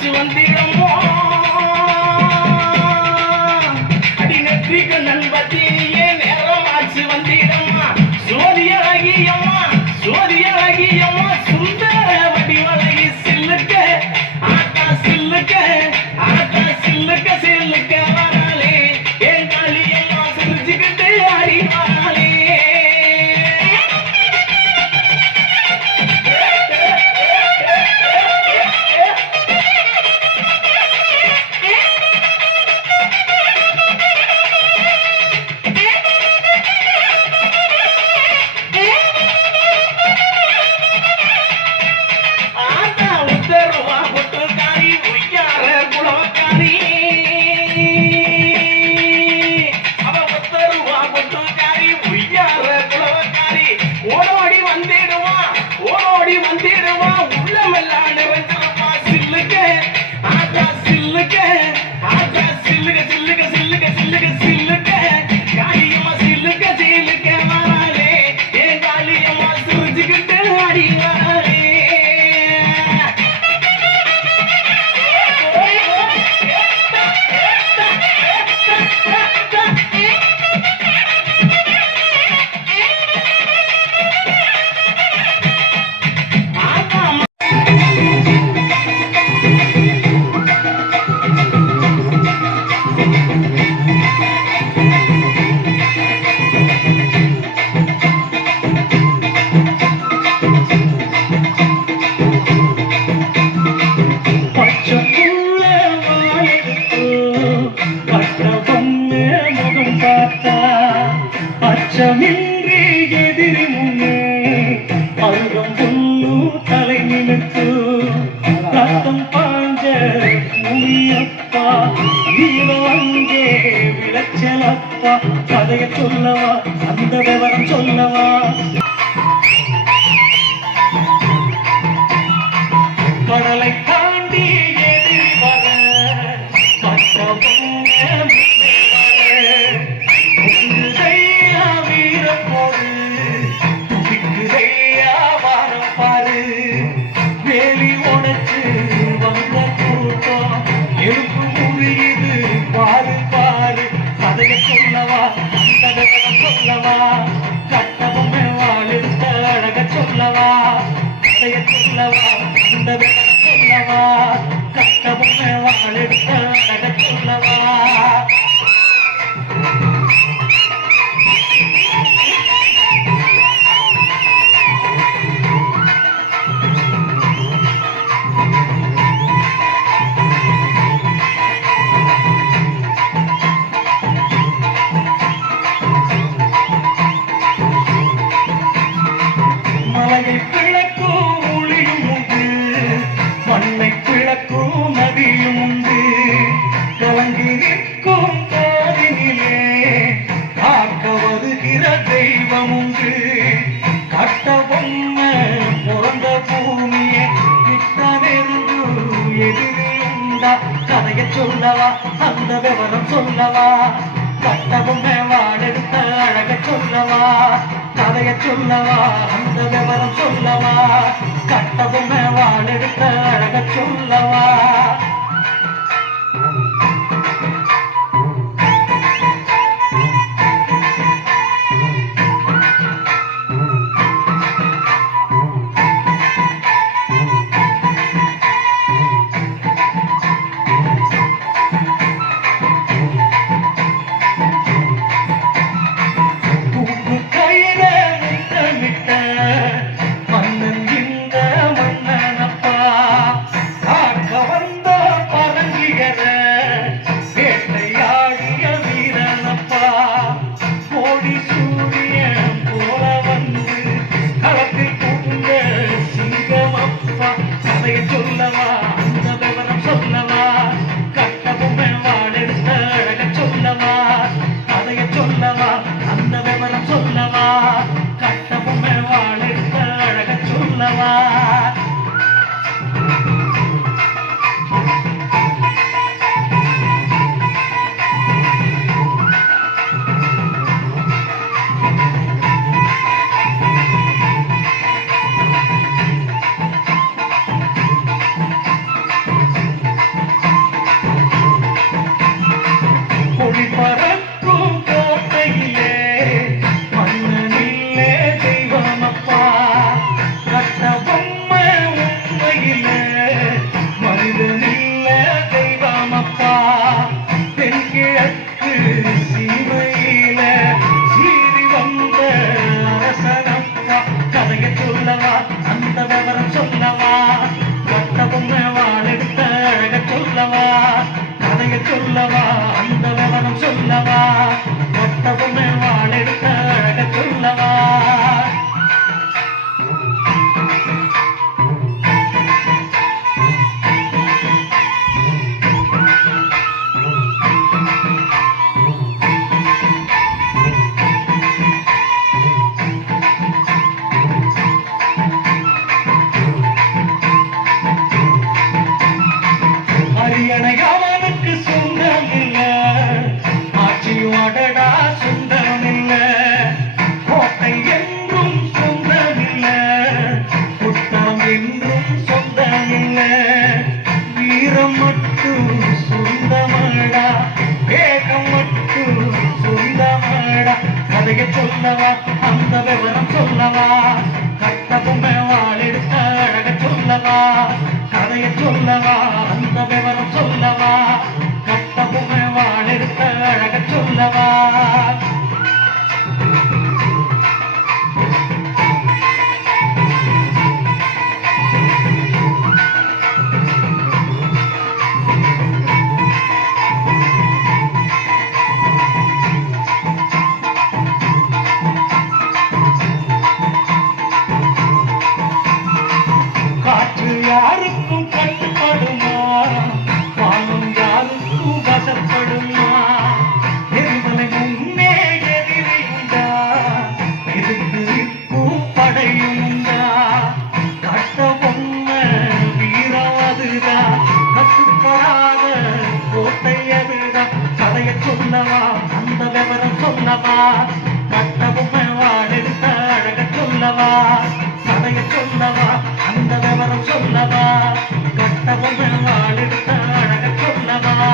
ஆட்சி வந்திடமோ என்னவா? கதைய சொல்லவா அந்த விவரம் சொல்லவா? கட்டவும் மேவாடெடுத்த அழக சொல்லவா? கதைய சொல்லவா அந்த விவரம் சொல்லவா? கட்டவும் மேவாடெடுத்த அழக சொல்லவா? என்ன வீரம் மட்டும் சொந்தமாடா வேகம் மட்டும் சொந்தமாடா. கதையை சொல்லவா அந்த விவரம் சொல்லவா? கட்ட பொம்மை வாழெடுத்த அழக சொல்லவா? கதையை சொல்லவா அந்த விவரம் சொல்லவா? வசப்படுமா எரிமலை முன்னே எதிரியுண்டா எதிர்த்து நிற்கும் படையுண்டா கட்ட பொண்ண வீராதுதா கத்துக்கராத கோட்டையதுதா கதைய சொல்லவா அந்த விவரம் சொல்லவா கட்டவும் வாழெடுத்த அழக சொல்லவா?